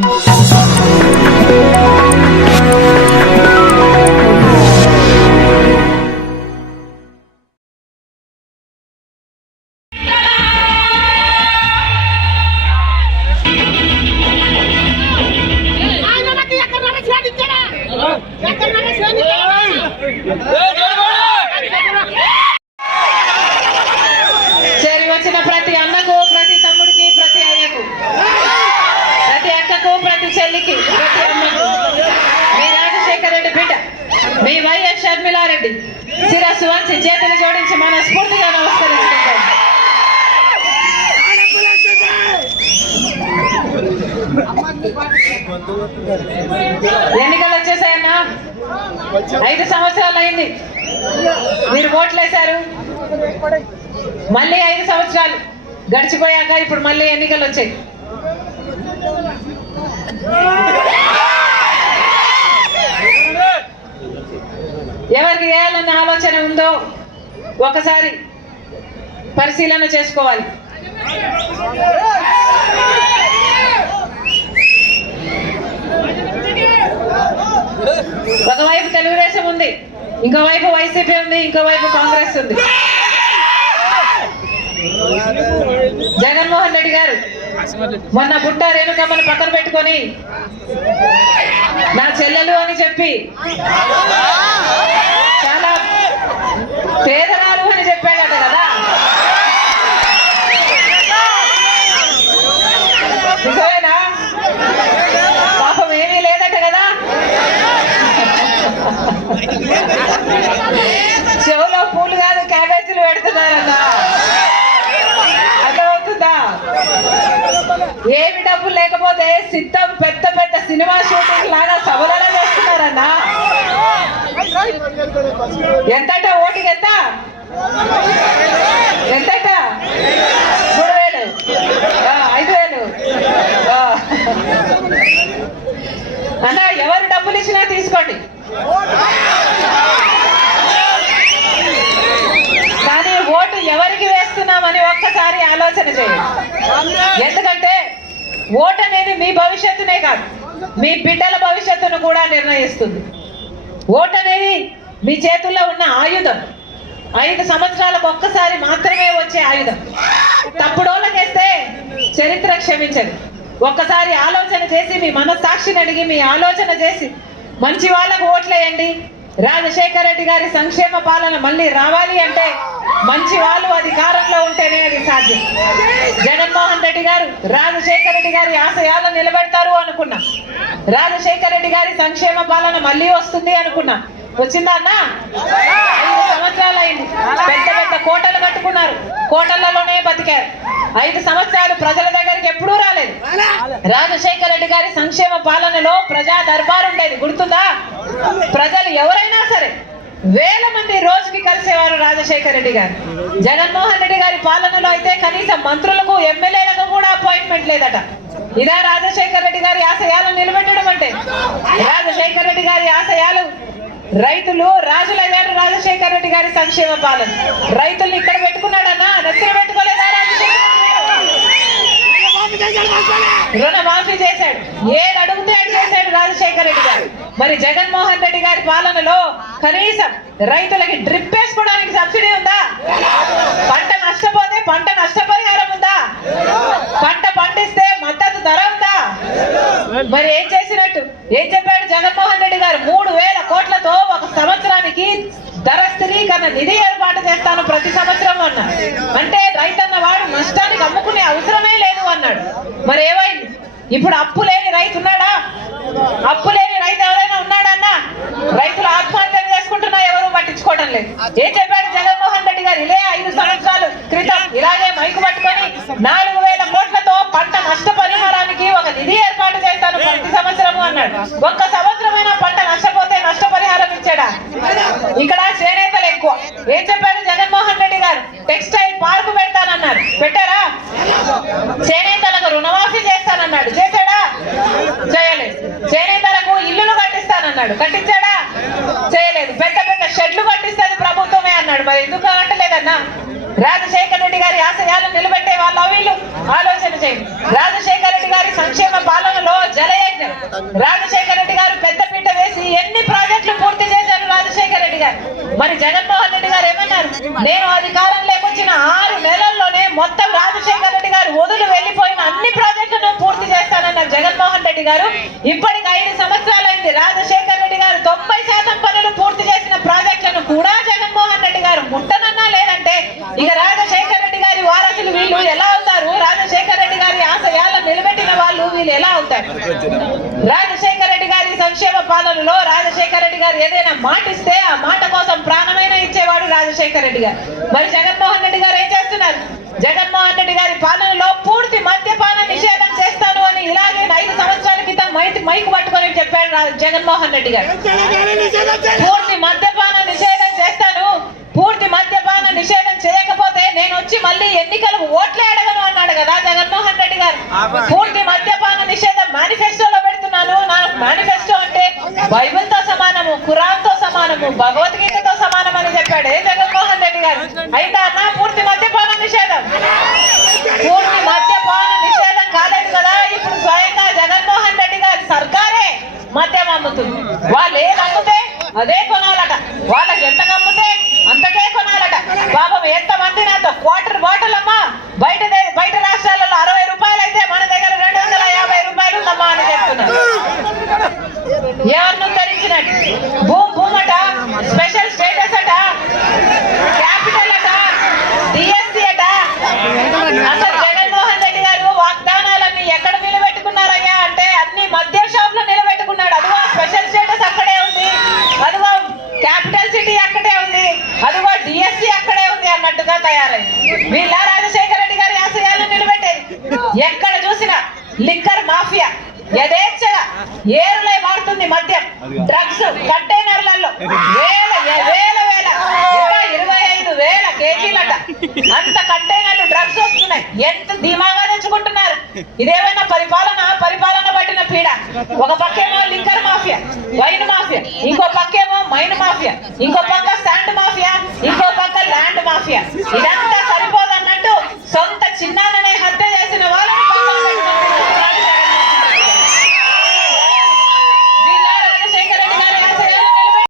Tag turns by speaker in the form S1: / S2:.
S1: Oh. Sharmila Reddy శిరస్సు వంచి చేతులు జోడించి మన స్ఫూర్తిగా నమస్కరించుకుంటాం. ఎన్నికలు వచ్చేసాయన్నా ఐదు సంవత్సరాలు అయింది. మీరు ఓట్లేశారు మళ్ళీ ఐదు సంవత్సరాలు గడిచిపోయాక ఇప్పుడు మళ్ళీ ఎన్నికలు వచ్చాయి. ఎవరికి వేయాలన్న ఆలోచన ఉందో ఒకసారి పరిశీలన చేసుకోవాలి. ఒకవైపు తెలుగుదేశం ఉంది ఇంకోవైపు వైసీపీ ఉంది ఇంకోవైపు కాంగ్రెస్ ఉంది. జగన్మోహన్ రెడ్డి గారు మొన్న బుట్ట రేణుకమ్మను పక్కన పెట్టుకొని నా చెల్లెలు అని చెప్పి. చాలా పేదరాలు అని చెప్పాడట కదా. నిజమేనా పాపం ఏమీ లేదట కదా. చెవులో పూలు కాదు క్యాబేజీలు పెడుతున్నారన్నా అర్థమవుతుందా? ఏమి డబ్బులు లేకపోతే సిద్ధం పెద్ద పెద్ద సినిమా షూటింగ్ లాగా సభలలో చేస్తున్నారన్నా? ఎంతట? ఓటికి ఎంత? ఎంతట? మూడు వేలు. ఐదు వేలు. అన్నా ఎవరు డబ్బులు ఇచ్చినా తీసుకోండి. కానీ ఓటు ఎవరికి వేస్తున్నామని ఒక్కసారి ఆలోచన చేయండి. ఎందుకంటే ఓటు అనేది మీ భవిష్యత్తునే కాదు. మీ బిడ్డల భవిష్యత్తును కూడా నిర్ణయిస్తుంది. ఓటనేది అనేది మీ చేతుల్లో ఉన్న ఆయుధం. ఐదు సంవత్సరాలకు ఒక్కసారి మాత్రమే వచ్చే ఆయుధం. తప్పుడోళ్ళకేస్తే చరిత్ర క్షమించదు. ఒక్కసారి ఆలోచన చేసి మీ మనస్సాక్షిని అడిగి మీ ఆలోచన చేసి మంచి వాళ్ళకు ఓట్లేయండి. రాజశేఖర రెడ్డి గారి సంక్షేమ పాలన మళ్ళీ రావాలి అంటే మంచి వాళ్ళు అధికారంలో ఉంటేనే అది సాధ్యం. జగన్మోహన్ రెడ్డి గారు రాజశేఖర రెడ్డి గారి ఆశయాలను నిలబెడతారు అనుకున్నా. రాజశేఖర రెడ్డి గారి సంక్షేమ పాలన మళ్ళీ వస్తుంది అనుకున్నా. వచ్చిందా అన్న? ఐదు సంవత్సరాలు అయింది. పెద్ద కోటలు కట్టుకున్నారు. కోటలలోనే బతికారు. ఐదు సంవత్సరాలు ప్రజల దగ్గరికి ఎప్పుడూ రాలేదు. రాజశేఖర రెడ్డి గారి సంక్షేమ పాలనలో ప్రజా దర్బార్ ఉండేది. గుర్తుందా? ప్రజలు ఎవరైనా సరే వేల మంది రోజుకి కలిసేవారు రాజశేఖర రెడ్డి గారు. జగన్మోహన్ రెడ్డి గారి పాలనలో అయితే కనీసం మంత్రులకు ఎమ్మెల్యేలకు కూడా అపాయింట్మెంట్ లేదట. ఇదా రాజశేఖర రెడ్డి గారి ఆశయాలు నిలబెట్టడం అంటే. రాజశేఖర రెడ్డి గారి ఆశయాలు రైతులు రాజులయ్యారు రాజశేఖర రెడ్డి గారి సంక్షేమ పాలన. రైతులు ఇక్కడ పెట్టుకున్నాడన్నా? నెత్తిన పెట్టుకోలేదా రుణమాఫీ చేశాడు. ఏది అడుగుతే అది చేశాడు రాజశేఖర రెడ్డి గారు. మరి జగన్మోహన్ రెడ్డి గారి పాలనలో కనీసం రైతులకి డ్రిప్ వేసుకోవడానికి సబ్సిడీ ఉందా? పంట నష్టపోతే పంట నష్టపరిహారం ఉందా? పంట పండిస్తే మద్దతు ధర ఉందా? మరి ఏం చేసినట్టు? ఏం చెప్పాడు జగన్మోహన్ రెడ్డి గారు? కోట్లతో ఒక సంవత్సరానికి ధర స్థిరీకరణ నిధి ఏర్పాటు చేస్తాను ప్రతి సంవత్సరం అన్నాడు అంటే రైతన్న వాడు నష్టానికి అమ్ముకునే అవసరమే లేదు అన్నాడు. మరి ఏమైంది? ఇప్పుడు అప్పు లేని రైతు ఉన్నాడా? అప్పు లేని రైతు ఎవరైనా ఉన్నాడన్నా రైతులు ఆత్మహత్యలు చేసుకుంటున్నా ఎవరు పట్టించుకోవడం లేదు. ఏం చెప్పాడు జగన్మోహన్ రెడ్డి గారు? ఇదే ఐదు సంవత్సరాలు క్రితం. ఇలాగే మైకు పట్టుకొని నాలుగు వేల కోట్లతో పంట నష్ట పరిహారానికి ఒక నిధి ఏర్పాటు చేస్తాను ప్రతి సంవత్సరము అన్నాడు. ఒక్క సంవత్సరమైనా పంట నష్టపోతే నష్టపరిహారం ఇచ్చాడా ఇక్కడ చేనేతలు ఎక్కువ. ఏం చెప్పారు జగన్మోహన్ రెడ్డి గారు? టెక్స్టైల్ పార్క్ పెడతానన్నారు. పెట్టారా? చేనేతలకు రుణమాఫీ చేస్తానన్నాడు. చేశాడా? చేయలేదు. చేనేతలకు ఇల్లులు కట్టిస్తానన్నాడు. కట్టించాడా? చేయలేదు. పెద్ద పెద్ద షెడ్లు కట్టిస్తుంది ప్రభుత్వమే అన్నాడు. మరి ఎందుకు కట్టలేదన్నా? రాజశేఖర రెడ్డి గారి ఆశయాలు నిలబెట్టే వాళ్ళ వీళ్ళు. ఆలోచన చేయండి. రాజశేఖర రెడ్డి గారి సంక్షేమ పాలనలో జల రాజశేఖర రెడ్డి గారు పెద్ద పీట వేసి ఎన్ని ప్రాజెక్టులు పూర్తి చేశారు? రాజశేఖర రెడ్డి గారు. మరి జగన్మోహన్ రెడ్డి గారు ఏమన్నారు? నేను అధికారం లేకొచ్చిన ఆరు నెలల్లోనే మొత్తం రాజశేఖర రెడ్డి గారు వదులు వెళ్ళిపోయిన అన్ని ప్రాజెక్టులను పూర్తి చేస్తానన్నారు జగన్మోహన్ రెడ్డి గారు. ఇప్పటికి ఐదు సంవత్సరాలు రాజశేఖర రెడ్డి గారు తొంభై శాతం పనులు పూర్తి చేసిన ప్రాజెక్టులను కూడా జగన్మోహన్ రెడ్డి గారు ముట్టనన్నా లేదంటే ఇక రాజశేఖర రెడ్డి గారి వారసులు వీళ్ళు ఎలా అవుతారు రాజశేఖర రెడ్డి గారి ఆశయాలను నిలబెట్టిన వాళ్ళు వీళ్ళు ఎలా అవుతారు రాజశేఖర రెడ్డి గారి సంక్షేమ పాలనలో రాజశేఖర రెడ్డి గారు ఏదైనా మాట ఇస్తే ఆ మాట కోసం ప్రాణమైన ఇచ్చేవాడు రాజశేఖర రెడ్డి గారు. మరి జగన్మోహన్ రెడ్డి గారు ఏం చేస్తున్నారు? జగన్మోహన్ రెడ్డి గారి పాలనలో పూర్తి మద్యపాన నిషేధం చేస్తాను అని ఇలాగే ఐదు సంవత్సరాల క్రితం మైక్ మైకు పట్టుకొని చెప్పాడు జగన్మోహన్ రెడ్డి గారు. పూర్తి మద్యపాన నిషేధం చేస్తాను. పూర్తి మద్యపాన నిషేధం చేయకపోతే నేను వచ్చి మళ్ళీ ఎన్నికలకు ఓట్లే అడగను అన్నాడు కదా జగన్మోహన్ రెడ్డి గారు. పూర్తి మద్యపాన నిషేధం మేనిఫెస్టోలో పెడుతున్నాను. నా మేనిఫెస్టో అంటే బైబిల్తో సమానము ఖురాన్ భగవత్ అన్నట్టుగా తయారైంది. వీళ్ళ రాజశేఖర రెడ్డి గారి ఆశయాలను నిలబెట్టేది. ఎక్కడ చూసినా లిక్కర్ మాఫియా యథేచ్ఛగా ఏరులై మారుతుంది మద్యం డ్రగ్స్ కంటైనర్లలో. వేల వేల వేల ఇరవై ఐదు వేల కేజీలట. అంత కంటైనర్లు డ్రగ్స్ వస్తున్నాయి. ఎంత ధీమాగా తెచ్చుకుంటున్నారు? ఇదేమైనా పరిపాలన పరిపాలన పట్టిన పీడ? ఒక పక్కేమో లిక్కర్ మాఫియా వైన్ మాఫియా ఇంకో పక్కేమో మైన్ మాఫియా ఇంకో పక్క మాఫియా. ఇదంతా సరిపోదన్నట్టు సొంత చిన్నాలనే